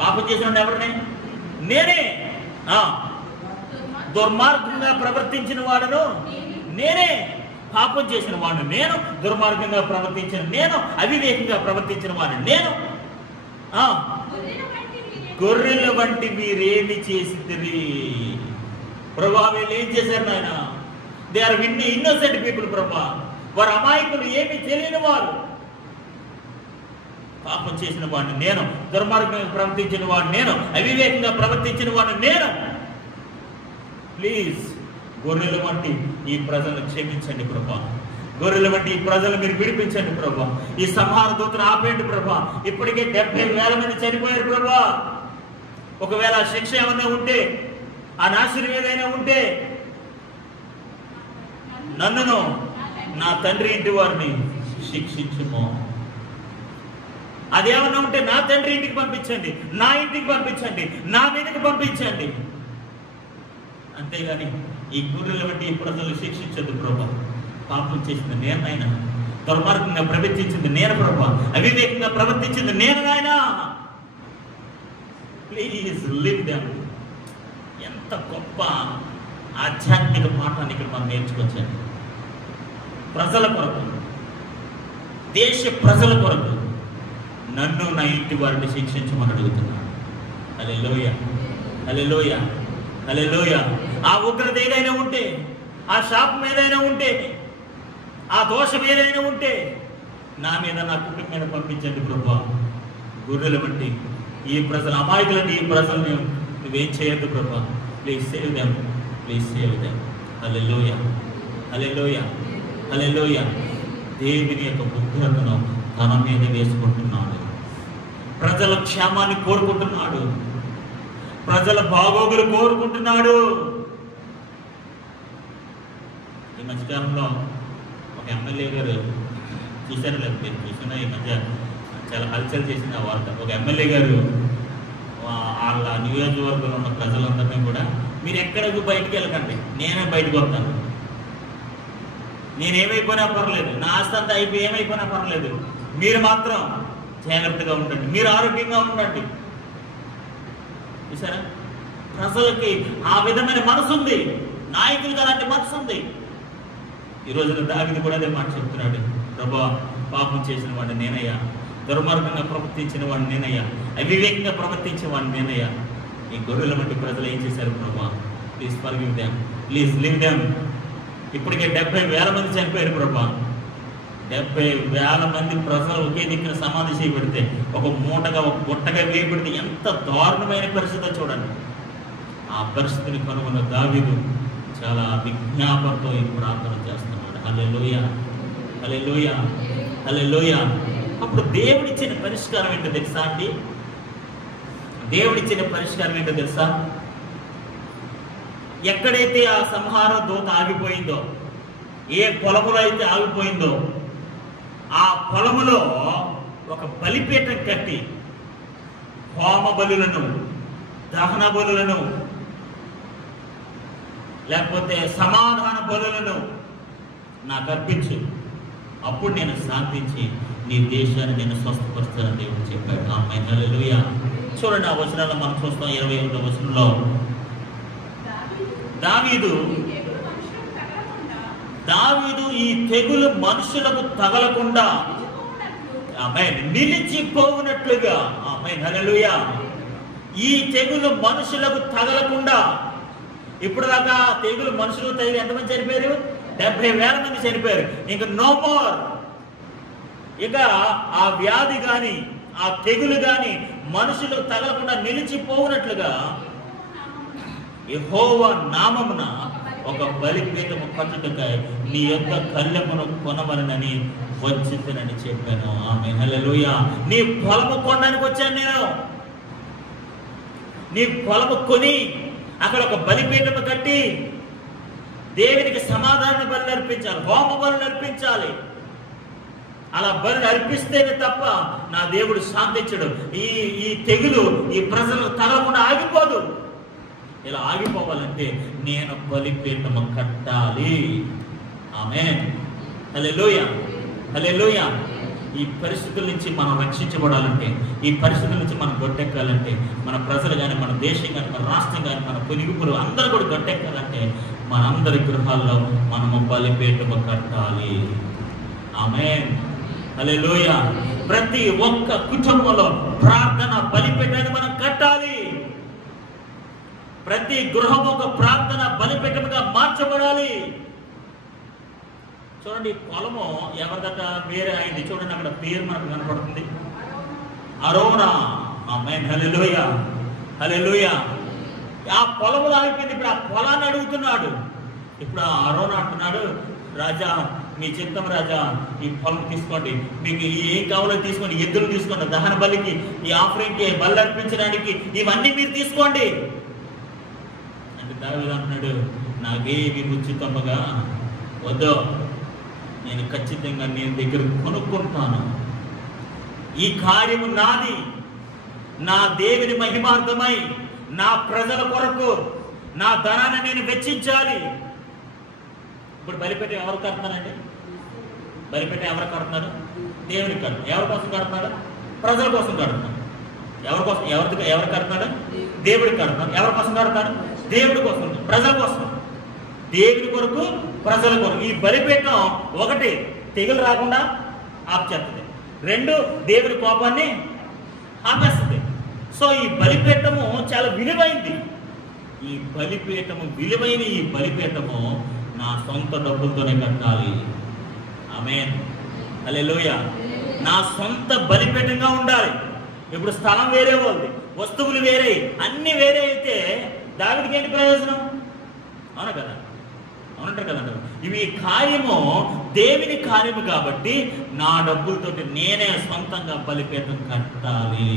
పాపం చేసిన ఎవరిని? నేనే. దుర్మార్గంగా ప్రవర్తించిన వాడను నేనే. పాపం చేసిన వాడిని నేను, దుర్మార్గంగా ప్రవర్తించిన నేను, అవివేకంగా ప్రవర్తించిన వాడిని నేను. గొర్రెల వంటి మీరేమి చేసిరి ప్రభా? వీళ్ళు ఏం చేశారు నాయన? దే ఆర్ ఇన్నోసెంట్ పీపుల్ ప్రభా. వారు అమాయకులు, ఏమి తెలియని వారు. పాపం చేసిన వాడిని నేను, దుర్మార్గంగా ప్రవర్తించిన వాడిని నేను, అవివేకంగా ప్రవర్తించిన వాడిని నేను. ప్లీజ్ గొర్రెల వంటి ఈ ప్రజలను క్షమించండి ప్రభా. గొర్రెల వంటి ఈ ప్రజలు మీరు విడిపించండి ప్రభా. ఈ సంహార దూతను ఆపేయండి ప్రభా. ఇప్పటికే 70,000 మంది చనిపోయారు ప్రభా. ఒకవేళ శిక్ష ఏమైనా ఉంటే, ఆ నాశనం ఏదైనా ఉంటే నన్నును నా తండ్రి ఇంటి వారిని శిక్షించుము. అదేమన్నా ఉంటే నా తండ్రి ఇంటికి పంపించండి, నా ఇంటికి పంపించండి, నా మీదకి పంపించండి. అంతేగాని ఈ గొర్రెల వంటి ఈ ప్రజలు శిక్షించద్దు ప్రభా. పాపం చేసింది నేను నాయన, దుర్మార్గంగా ప్రవర్తించింది నేను ప్రభా, అవివేకంగా ప్రవర్తించింది నేను నాయన. Please live them. ఎంత గొప్ప ఆధ్యాత్మిక పాఠాన్ని ఇక్కడ మనం నేర్చుకొచ్చాను. ప్రజల కొరకు, దేశ ప్రజల కొరకు నన్ను నా ఇంటి వారిని శిక్షించమని అడుగుతున్నాను. హల్లెలూయా, హల్లెలూయా, హల్లెలూయా. ఆ ఉగ్రత ఏదైనా ఉంటే, ఆ శాపం ఏదైనా ఉంటే, ఆ దోషం ఏదైనా ఉంటే నా మీద, నా కుటుంబం మీద పంపించండి ప్రభా. గొర్రెల వంటి ఈ ప్రజలు, అమాయకులంటే ఈ ప్రజల్ని నువ్వేం చేయొద్దు ప్రభా. Please save them, please save them. Hallelujah, hallelujah, hallelujah. దేవుని యొక్క ఉగ్రతను తన మీద వేసుకుంటున్నాడు. ప్రజల క్షేమాన్ని కోరుకుంటున్నాడు. ప్రజల బాగోగులు కోరుకుంటున్నాడు. ఈ మధ్యకాలంలో ఒక ఎమ్మెల్యే గారు చూశారు లేదు, మీరు చూసినా ఈ మధ్య చాలా హల్చల్ చేసిన వార్త. ఒక ఎమ్మెల్యే గారు వాళ్ళ నియోజకవర్గంలో ఉన్న ప్రజలందరినీ కూడా, మీరు ఎక్కడికి బయటికి వెళ్ళకండి, నేనే బయటకు వస్తాను, నేనేమైపోయినా పర్లేదు, నా ఆస్తి అంతా అయిపోయి ఏమైపోయినా పర్లేదు, మీరు మాత్రం జాగ్రత్తగా ఉండండి, మీరు ఆరోగ్యంగా ఉండండి. చూసారా, ప్రజలకి ఆ విధమైన మనసు ఉంది, నాయకులకి అలాంటి మనసు ఉంది. ఈ రోజున దావీదు కూడా అదే మాట చెప్తున్నాడు. ప్రభువా, పాపం చేసిన వాడిని నేనయ్యా, దుర్మార్గంగా ప్రవర్తించిన వాడిని నేనయ్యా, అవివేకంగా ప్రవర్తించిన వాడిని నేనయ్యా. ఈ గొర్రెల వంటి ప్రజలు ఏం చేశారు ప్రభువా, please forgive them, please live them. ఇప్పటికే 70,000 మంది చనిపోయారు ప్రభువా. 70,000 మంది ప్రజలు ఒకే దిక్కున సమాధి చేయబడితే, ఒక మూటగా ఒక గుట్టగా వేయబడితే ఎంత దారుణమైన పరిస్థితి చూడండి. ఆ పరిస్థితిని కనుగొన్న దావీదు చాలా విజ్ఞాపనతో ఈ ప్రార్థన చేస్తున్నాడు. హల్లెలూయా, హల్లెలూయా, హల్లెలూయా. అప్పుడు దేవుడిచ్చిన పరిష్కారం ఏంటో తెలుసా అండి? దేవుడిచ్చిన పరిష్కారం ఏంటో తెలుసా? ఎక్కడైతే ఆ సంహార దూత ఆగిపోయిందో, ఏ పొలములో అయితే ఆగిపోయిందో, ఆ పొలములో ఒక బలిపీఠం కట్టి హోమ బలులను, దహన బలులను, లేకపోతే సమాధాన బలులను నాకు అర్పించు, అప్పుడు నేను శాంతించి నీ దేశాన్ని నేను స్వస్థపరుస్తానని దేవుడు చెప్పాడు. ఆమేన్, హల్లెలూయా. చూడండి, ఆ వచనాల్లో మనం చూస్తాం. 28వ వచనంలో దావీదు ఈ తెగులు మనుషులకు తగలకుండా ఆమేన్ నిలిచిపోవునట్లుగా, ఆమేన్, హల్లెలూయా. ఈ తెగులు మనుషులకు తగలకుండా, ఇప్పుడు దాకా తెగులు మనుషులకు తగిలి ఎంతమంది చనిపోయారు? 70,000 మంది చనిపోయారు. ఇంకా నో మోర్. ఇక ఆ వ్యాధి కానీ ఆ తెగులు కానీ మనుషులకు తగలకుండా నిలిచిపోవునట్లుగా యెహోవా నామమున ఒక బలిపీఠము కట్టుటకై నీ యొక్క కళ్ళెమును కొనవలనని వచ్చిందని చెప్పాను. ఆమేన్, హల్లెలూయా. నీ పొలము కొనడానికి వచ్చాను నేను. నీ పొలము కొని అక్కడ ఒక బలిపీఠము కట్టి దేవునికి సమాధాన బలి అర్పించాలి, హోమ బలి అర్పించాలి. అలా బలి అర్పిస్తేనే తప్ప నా దేవుడు శాంతించడు. ఈ తెగులు ఈ ప్రజలు తగలకుండా ఆగిపోదు. ఇలా ఆగిపోవాలంటే నేను బలిపీఠము కట్టాలి. ఆమేన్, హల్లెలూయా, హల్లెలూయా. ఈ పరిస్థితుల నుంచి మనం రక్షించబడాలంటే, ఈ పరిస్థితుల నుంచి మనం గొట్టెక్కాలంటే, మన ప్రజలు కానీ, మన దేశం కానీ, మన రాష్ట్రం కానీ, మన పొరుగుపురు అందరూ కూడా గొట్టెక్కాలంటే మనందరి గృహాల్లో మనము బలిపీఠము కట్టాలి. ఆమేన్, హల్లెలూయా. ప్రతి ఒక్క కుటుంబంలో ప్రార్థన బలిపీఠాన్ని మనం కట్టాలి. ప్రతి గృహం ఒక ప్రార్థన బలిపీఠముగా మార్చబడాలి. చూడండి, పొలము ఎవరిదట వేరే అయింది. చూడండి, అక్కడ పేరు మనకు కనపడుతుంది, అరోనా. ఆమేన్, హల్లెలూయా, హల్లెలూయా. ఆ పొలములు ఆగిపోయింది. ఇప్పుడు ఆ పొలాన్ని అడుగుతున్నాడు. ఇప్పుడు ఆ అరోనా అంటున్నాడు, రాజా మీ చిత్తం రాజా, ఈ పొలం తీసుకోండి, మీకు ఏం కావాలో తీసుకోండి, ఎద్దులు తీసుకోండి, దహన బలికి, ఈ ఆఫరింగ్కి, బలి అర్పించడానికి ఇవన్నీ మీరు తీసుకోండి అంటే దావీదు అంటున్నాడు, నాకేమి ఉచితముగా వద్దు, నేను ఖచ్చితంగా నేను దగ్గర కొనుక్కుంటాను. ఈ కార్యము నాది, నా దేవుని మహిమార్థమై, నా ప్రజల కొరకు నా ధనాన్ని నేను వెచ్చించాలి. ఇప్పుడు బలిపీఠం ఎవరు కడుతున్నారండి? బలిపీఠం ఎవరు కడుతున్నారు? దేవునికి కడుతున్నారు. ఎవరి కోసం కడుతున్నాడు? ప్రజల కోసం కడుతున్నాడు. ఎవరి కోసం? ఎవరు కడుతున్నాడు? దేవుడికి కడుతున్నాడు. ఎవరి కోసం కడుతున్నాడు? దేవుడి కోసం, ప్రజల కోసం. దేవుడి కొరకు, ప్రజల కొరకు. ఈ బలిపీఠం ఒకటి తెగులు రాకుండా ఆపుచేస్తుంది, 2 దేవుడి కోపాన్ని ఆపేస్తుంది. సో ఈ బలిపీఠము చాలా విలువైంది. ఈ బలిపీఠము విలువైన ఈ బలిపీఠము నా సొంత డబ్బులతోనే కట్టాలి. ఆమేన్, హల్లెలూయా. నా సొంత బలిపీఠంగా ఉండాలి. ఇప్పుడు స్థలం వేరే ఉంది, వస్తువులు వేరే, అన్ని వేరే అయితే దావీదుకి ఏంటి ప్రయోజనం? అవునా కదా? అవునంటారు కదండి. ఇవి కార్యము దేవుని కార్యము కాబట్టి నా డబ్బులతోటి నేనే సొంతంగా బలిపీఠం కట్టాలి.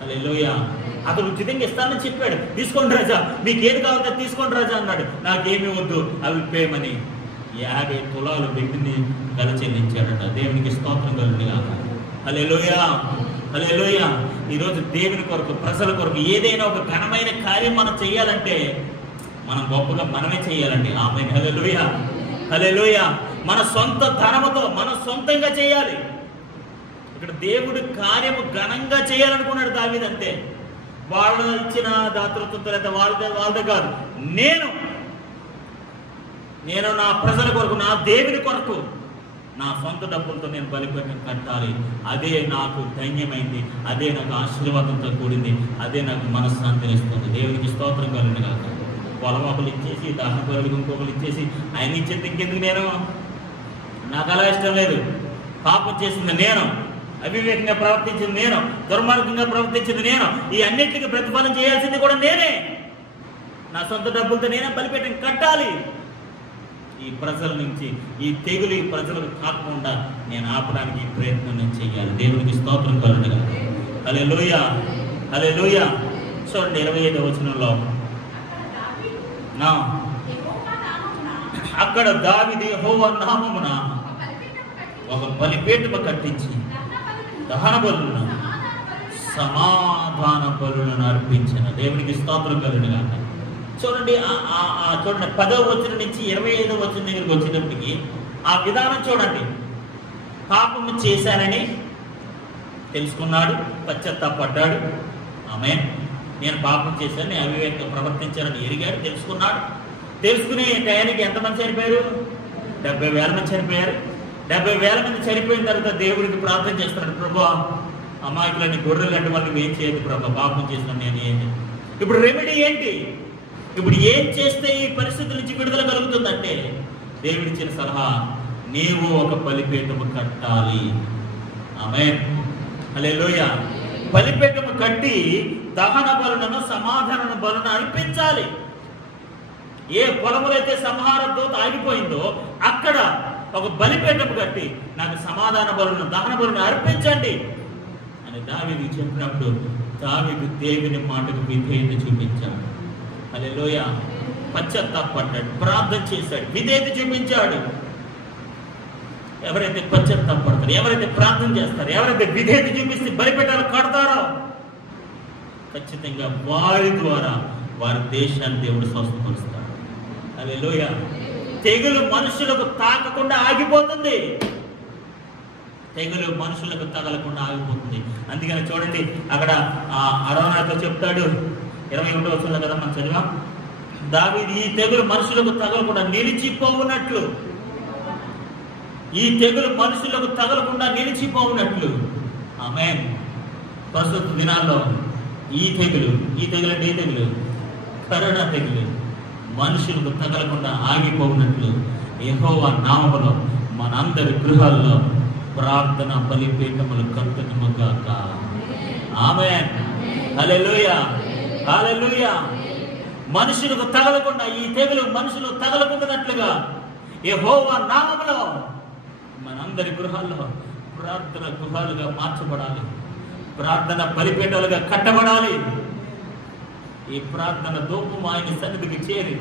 హల్లెలూయా. అతడు ఉచితంగా ఇస్తానని చెప్పాడు. తీసుకోండి రాజా, మీకు ఏది కావాలో తీసుకోండి రాజా అన్నాడు. నాకేమీ వద్దు, అవి పేమని 50 తులాలు వెండిని వెల చెల్లించాడట. దేవునికి స్తోత్రం కలుగును గాక. హల్లెలూయా, హల్లెలూయా. ఈరోజు దేవుని కొరకు, ప్రజల కొరకు ఏదైనా ఒక ఘనమైన కార్యం మనం చేయాలంటే మనం గొప్పగా మనమే చేయాలండి. ఆమేన్. హల్లెలూయా, హల్లెలూయా. మన సొంత ధనముతో మనం సొంతంగా చేయాలి. ఇక్కడ దేవుడి కార్యము ఘనంగా చేయాలనుకున్నాడు దావీదు. అంతే, వాళ్ళు ఇచ్చిన దాతృత్వంతో లేదా వాళ్ళదే కాదు, నేను నా ప్రజల కొరకు, నా దేవుని కొరకు నా సొంత డబ్బులతో నేను బలిపీఠం కట్టాలి. అదే నాకు ధన్యమైంది, అదే నాకు ఆశీర్వాదంతో కూడింది, అదే నాకు మనశ్శాంతిని ఇస్తుంది. దేవునికి స్తోత్రం కలుగును గాక. పొలం ఒకరు ఇచ్చేసి, దహన బలులకు ఇంకొకరు ఇచ్చేసి ఆయన ఇచ్చేది ఇంకెందుకు? నేను నాకు అలా ఇష్టం లేదు. పాపం చేసింది నేను, అవివేకంగా ప్రవర్తించింది నేను, దుర్మార్గంగా ప్రవర్తించింది నేను, ఈ అన్నిటికీ ప్రతిఫలం చేయాల్సింది కూడా నేనే. నా సొంత డబ్బులతో నేనే బలిపీఠం కట్టాలి. ఈ ప్రజల నుంచి ఈ తెగులు ఈ ప్రజలకు కాకుండా నేను ఆపడానికి ఈ ప్రయత్నం నేను చేయాలి. దేవునికి స్తోత్రం కలుగును గాక. హల్లెలూయా, హల్లెలూయా. చూడండి 25వ వచనంలో, అక్కడ దావీదు యెహోవా నామమున ఒక బలిపీఠము కట్టించి దహన బలులను సమాధాన బలులను అర్పించిన. దేవునికి స్తోత్రం కలుగును గాక. చూడండి, చూడండి 10వ వచనం నుంచి 25వ వచనం దగ్గరికి వచ్చేటప్పటికి ఆ విధానం చూడండి. పాపము చేశానని తెలుసుకున్నాడు, పశ్చాత్తాపడ్డాడు. ఆమేన్. నేను పాపం చేశాను, నేను అవివేకంగా ప్రవర్తించానని ఎరిగాడు, తెలుసుకున్నాడు. తెలుసుకునే టయానికి ఎంతమంది చనిపోయారు? 70,000 మంది చనిపోయారు. 70,000 మంది చనిపోయిన తర్వాత దేవుడికి ప్రార్థన చేస్తున్నాడు, ప్రభువా అమాయకులని గొర్రెలు లాంటి వాళ్ళు ఏం చేయదు ప్రభా, పాపం చేసిన నేను ఏంటి? ఇప్పుడు రెమెడీ ఏంటి? ఇప్పుడు ఏం చేస్తే ఈ పరిస్థితుల నుంచి విడుదల కలుగుతుందంటే దేవుడిచ్చిన సలహా, నీవు ఒక బలిపీఠము కట్టాలి. ఆమేన్. హల్లెలూయా. బలిపీఠము కట్టి దహన బలులను సమాధాన బలులను అర్పించాలి. ఏ పొలములైతే సంహార దూత ఆగిపోయిందో అక్కడ ఒక బలిపీఠము కట్టి నాకు సమాధాన బలులను దహన బలులను అర్పించండి అని దావీదు చెప్పినప్పుడు దావీదు దేవుని మాటకు విధేయత చూపించాడు. హల్లెలూయా. పశ్చాత్తాపడ్డాడు, ప్రార్థన చేశాడు, విధేయత చూపించాడు. ఎవరైతే పశ్చాత్తాపడతారో, ఎవరైతే ప్రార్థన చేస్తారో, ఎవరైతే విధేయత చూపిస్తే బలిపీఠాలు కడతారో ఖచ్చితంగా వారి ద్వారా వారి దేశాన్ని దేవుడు స్వస్థపరుస్తాడు. హల్లెలూయా. తెగులు మనుషులకు తాకకుండా ఆగిపోతుంది. తెగులు మనుషులకు తగలకుండా ఆగిపోతుంది. అందుకని చూడండి, అక్కడ అరోనాతో చెప్తాడు 21వ వచనంలో కదా మనం చదివాం, దావీదు ఈ తెగులు మనుషులకు తగలకుండా నిలిచిపోవునట్లు, ఈ తెగులు మనుషులకు తగలకుండా నిలిచిపోవునట్లు. ఆమేన్. ప్రస్తుత దినాల్లో ఈ తెగులు అంటే ఏ తెగులు? కరోనా తెగులు మనుషులకు తగలకుండా ఆగిపోవునట్లు యెహోవా నామములో మనందరి గృహాల్లో ప్రార్థన బలిపీఠములు కట్టుదుము గాక. ఆమేన్. హల్లెలూయా, హల్లెలూయా. మనుషులకు తగలకుండా, ఈ తెగులు మనుషులు తగలకుండానట్లుగా యెహోవా నామములో మనందరి గృహాల్లో ప్రార్థన గృహాలుగా మార్చబడాలి, ప్రార్థన బలిపీఠాలుగా కట్టబడాలి. ఈ ప్రార్థన ధూపం ఆయన సన్నిధికి చేరి,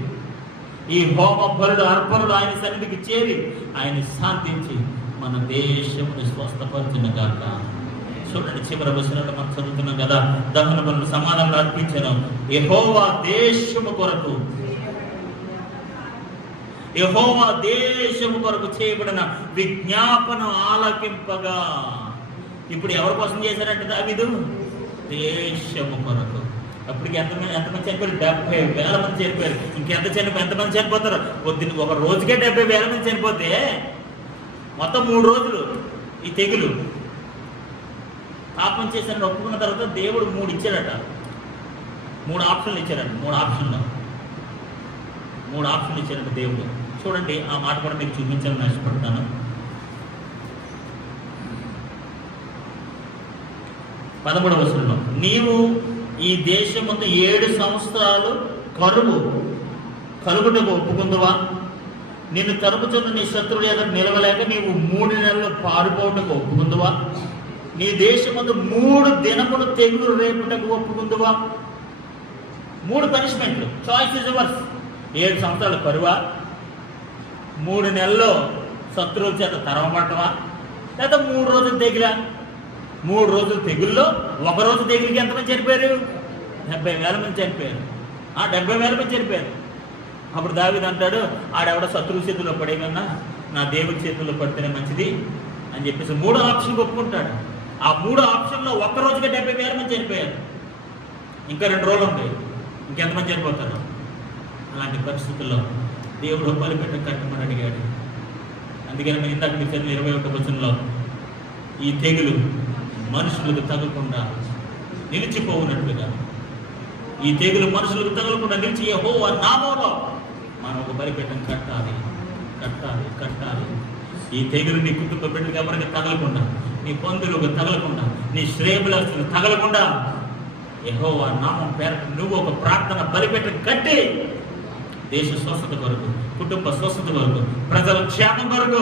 ఈ హోమ బలులు అర్పణలు ఆయన సన్నిధికి చేరి ఆయన శాంతించి మన దేశమును స్వస్థపరచును గాక. చూడండి, చివరి వచనంలో మనం చదువుతున్నాం కదా, దహన బలులు సమాధానం అర్పించను యెహోవా దేశము కొరకు, యెహోవా దేశము కొరకు చేయబడిన విజ్ఞాపన ఆలకింపగా. ఇప్పుడు ఎవరి కోసం చేశారంటే దావీదు? దేశము కొరకు. అప్పటికి ఎంతమంది చనిపోయారు? 70,000 మంది చనిపోయారు. ఎంతమంది చనిపోతారు? ఒక రోజుకే 70,000 మంది చనిపోతే మొత్తం 3 రోజులు ఈ తెగులు. పాపం చేశారని ఒప్పుకున్న తర్వాత దేవుడు 3 ఇచ్చాడట, 3 ఆప్షన్లు ఇచ్చాడట. 3 ఆప్షన్లు ఇచ్చాడట దేవుడు. చూడండి, ఆ మాట కూడా మీకు చూపించాలని నష్టపడతాను. 13వ వచనంలో, నీవు ఈ దేశం ముందు 7 సంవత్సరాలు కలుగుటకు ఒప్పుకుందువా? నిన్ను తరుముచున్న నీ శత్రువుల ఎదుట నిలవలేక నీవు 3 నెలలు పారిపోవటకు ఒప్పుకుందువా? నీ దేశమందు 3 దినములు తెగులు రేపుటకు ఒప్పుకుందువా? 3 పనిష్మెంట్లు. Choice is yours. 7 సంవత్సరాలు కరువా, 3 నెలల్లో శత్రువుల చేత తరమబడటమా, లేదా 3 రోజులు తెగిలా? 3 రోజులు తెగుల్లో 1 రోజు తెగులకి ఎంతమంది చనిపోయారు? 70,000 మంది చనిపోయారు. 70,000 మంది చనిపోయారు. అప్పుడు దావీదు అంటాడు, ఆడెవడ శత్రువు చేతుల్లో పడేమన్నా నా దేవుడి చేతుల్లో పడితేనే మంచిది అని చెప్పేసి 3 ఆప్షన్ ఒప్పుకుంటాడు. ఆ 3 ఆప్షన్లో 1 రోజుగా 70,000 మంది చనిపోయారు. ఇంకా 2 రోజులు ఉంది, ఇంకెంతమంది చనిపోతారు? అలాంటి పరిస్థితుల్లో దేవుడు బలిపీఠం కట్టమని అడిగాడు. అందుకని నేను ఇందాక మీకు చదివిన 21వ వచనంలో ఈ తెగులు మనుషులకు తగలకుండా నిలిచిపోవునట్లుగా, ఈ తెగులు మనుషులకు తగలకుండా నిలిచి యెహోవా నామములో మనం ఒక బలిపీఠం కట్టాలి. ఈ తెగులు నీ కుటుంబ బిడ్డలకు ఎవరికి తగలకుండా, నీ బంధువులకు తగలకుండా, నీ శ్రేయబులకు తగలకుండా యెహోవా నామం పేరట నువ్వు ఒక ప్రార్థన బలిపీఠం కట్టి దేశ స్వస్థత కొరకు, కుటుంబ స్వస్థత కొరకు, ప్రజల క్షేమం కొరకు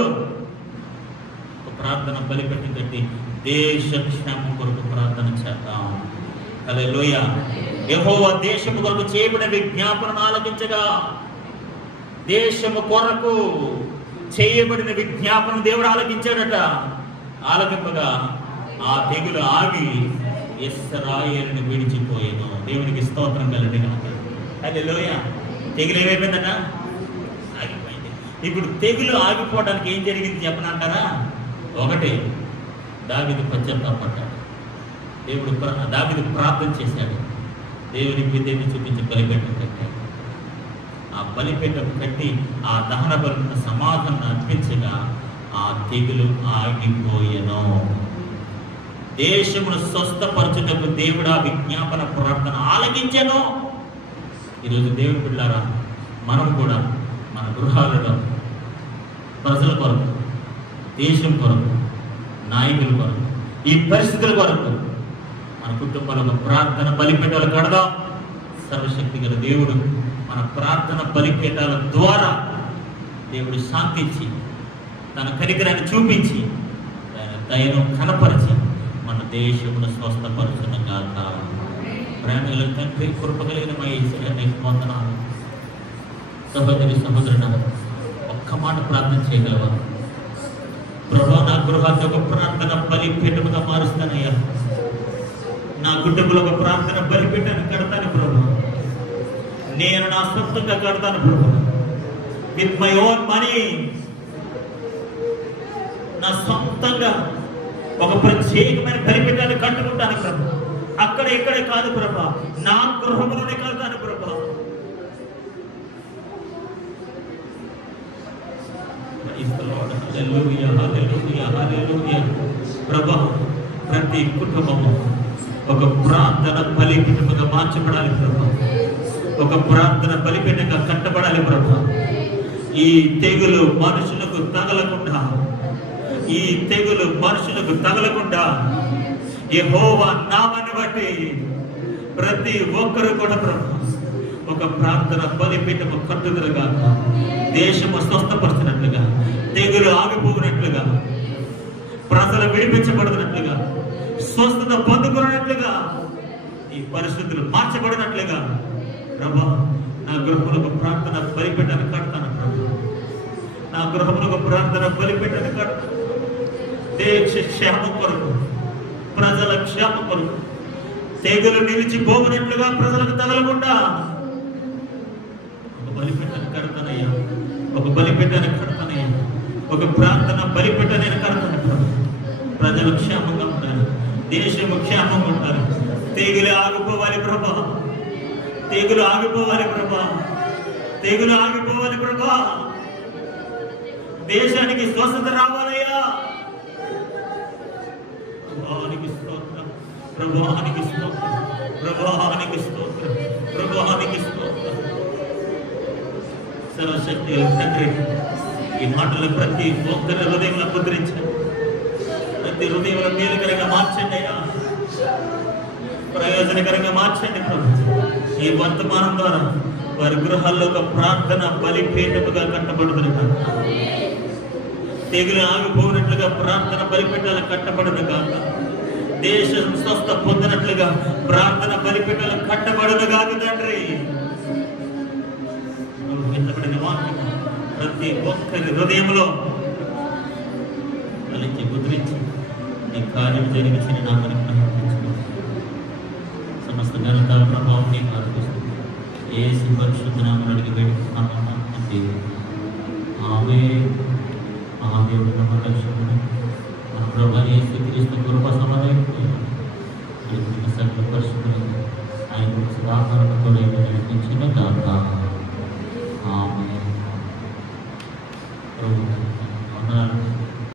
ఒక ప్రార్థన బలిపీఠం కట్టి దేశ క్షేమం కొరకు ప్రార్థన చేద్దాం. హల్లెలూయా. యెహోవా దేశము కొరకు చేయబడిన విజ్ఞాపనను ఆలకించగా, దేశము కొరకు చేయబడిన విజ్ఞాపన దేవుడు ఆలకించాడట. ఆలకింపగా ఆ తెగులు ఆగి ఇశ్రాయేలును విడిచిపోయేను. దేవునికి స్తోత్రం కలుగుగాక. హల్లెలూయా. తెగులు ఏమైపోయిందట? ఆగిపోయింది. ఇప్పుడు తెగులు ఆగిపోవడానికి ఏం జరిగింది చెప్పనంటారా? ఒకటి, దావీదు పశ్చాత్తాపడ్డాడు. దావీదు ప్రార్థన చేశాడు. దేవునికి విధేయత చూపించి బలిపీఠం కట్టాడు. ఆ బలిపీఠం కట్టి ఆ దహన బలున్న సమాధానం అర్పించగా ఆ తెగులు ఆగిపోయెను. దేశమును స్వస్థపరచుటకు దేవుడు ఆ విజ్ఞాపన ప్రార్థన ఆలకించెను. ఈరోజు దేవుని బిడ్డలారా, మనం కూడా మన గృహాలలో ప్రజల కొరకు, దేశం కొరకు, నాయకుల కొరకు, ఈ పరిస్థితుల కొరకు మన కుటుంబాలకు ప్రార్థన బలిపీఠాలు కడదాం. సర్వశక్తి గల దేవుడు మన ప్రార్థన బలిపీఠాల ద్వారా దేవుడు శాంతించి, తన కనికరాన్ని చూపించి, ఆయన దయను కనపరిచి మన దేశమును స్వస్థపరచునుగాక. ప్రేమల తండ్రి, కృప కలిగిన మా యేసయ్య వందనాలు. సహోదరి సహోదరుడు, ఒక్క మాట ప్రార్థన చేయగలవా? ప్రభా, నా గృహాన్ని ఒక ప్రార్థన బలిపీఠముగా మారుస్తానయ్యా. నా కుటుంబంలో ఒక ప్రార్థన బలిపీఠాన్ని కడతాను ప్రభు. నేను నా సొంతంగా కడతాను ప్రభు. విత్ మై ఓన్ మనీ నా సొంతంగా ఒక ప్రత్యేకమైన బలిపీఠాన్ని కట్టుకుంటాను ప్రభు. అక్కడ ఇక్కడే కాదు ప్రభా, నా గృహంలోనే కడతాను ప్రభా. ప్రభా, ప్రతి కుటుంబము ఒక ప్రార్థన బలిపీఠముగా మార్చబడాలి ప్రభా. ఒక ప్రార్థన బలిపీఠంగా కట్టబడాలి ప్రభా. ఈ తెగులు మనుషులకు తగలకుండా, ఈ తెగులు మనుషులకు తగలకుండా యెహోవా నామాన్ని బట్టి ప్రతి ఒక్కరు కూడా ప్రభా ఒక ప్రార్థన బలిపీఠము కట్టుదలుగా, దేశము స్వస్థపరచినట్లుగా, తెగులు ఆగిపోయినట్లుగా, ప్రజలు విడిపించబడినట్లుగా, స్వస్థత పొందుకున్నట్లుగా, ఈ పరిస్థితులు మార్చబడినట్లుగా ప్రభా నా గృహంలో ఒక ప్రార్థన బలిపీఠాన్ని కడతాను ప్రభా. నా గృహంలో ఒక ప్రార్థన బలిపీఠాన్ని కడతాను. దేశ క్షేమం కొరకు, ప్రజల క్షేమం కొరకు, తెగులు నిలిచిపోవునట్లుగా, ప్రజలకు తగలకుండా ఒక బలిపీఠాన్ని కడతానయ్యా. ఒక బలిపీఠాన్ని కడతానయ్యా. ఒక ప్రార్థన బలిపీఠాన్ని నేను కడతాను ప్రభు. ప్రజలు క్షేమంగా ఉంటారు, దేశము క్షేమంగా ఉంటారు. తెగులు ఆగిపోవాలి ప్రభా. తెగులు ఆగిపోవాలి ప్రభా. తెగులు ఆగిపోవాలి ప్రభా. దేశానికి స్వస్థత రావాలయ్యా. ప్రభువానికి స్తోత్రం, ప్రభువానికి స్తోత్రం, ప్రభువానికి స్తోత్రం, ప్రభువానికి స్తోత్రం. సర్వశక్తి తండ్రి, ఈ మాటలు ప్రతి ఒక్కరి హృదయంలో ముద్రించండి. ప్రతి హృదయంలో మేలుకరంగా మార్చండి అయ్యా. ప్రయోజనకరంగా మార్చండి ప్రభు. ఈ వర్తమానం ద్వారా వారి గృహాల్లో ఒక ప్రార్థన బలిపీఠముగా కట్టబడుతుంది. తెగులు ఆగిపోయినట్లుగా ప్రార్థన బలిపీఠాలు కట్టబడును కాక, దేశం స్వస్థ పొందినట్లుగా ప్రార్థన బలిపీఠాలు కట్టబడును కాక తండ్రి. విన్నబడిన వాక్యం ప్రతి ఒక్కరి హృదయంలో కలిసి ముద్రించి నీ కార్యం జరిగించి నామని సమస్త ఘనత ప్రభావం నీకు అర్పిస్తుంది. యేసు పరిశుద్ధ నామమున అడిగి వేడుకుంటున్నాము తండ్రి. ఆమేన్. మహాదేవుడు మన రక్షకుడు మన ప్రభువైన యేసుక్రీస్తు కృప సమాధానం సకల పరిశుద్ధులకు ఆయన సదాకాలం కూడా నడిపించిన గాక. ఆమేన్.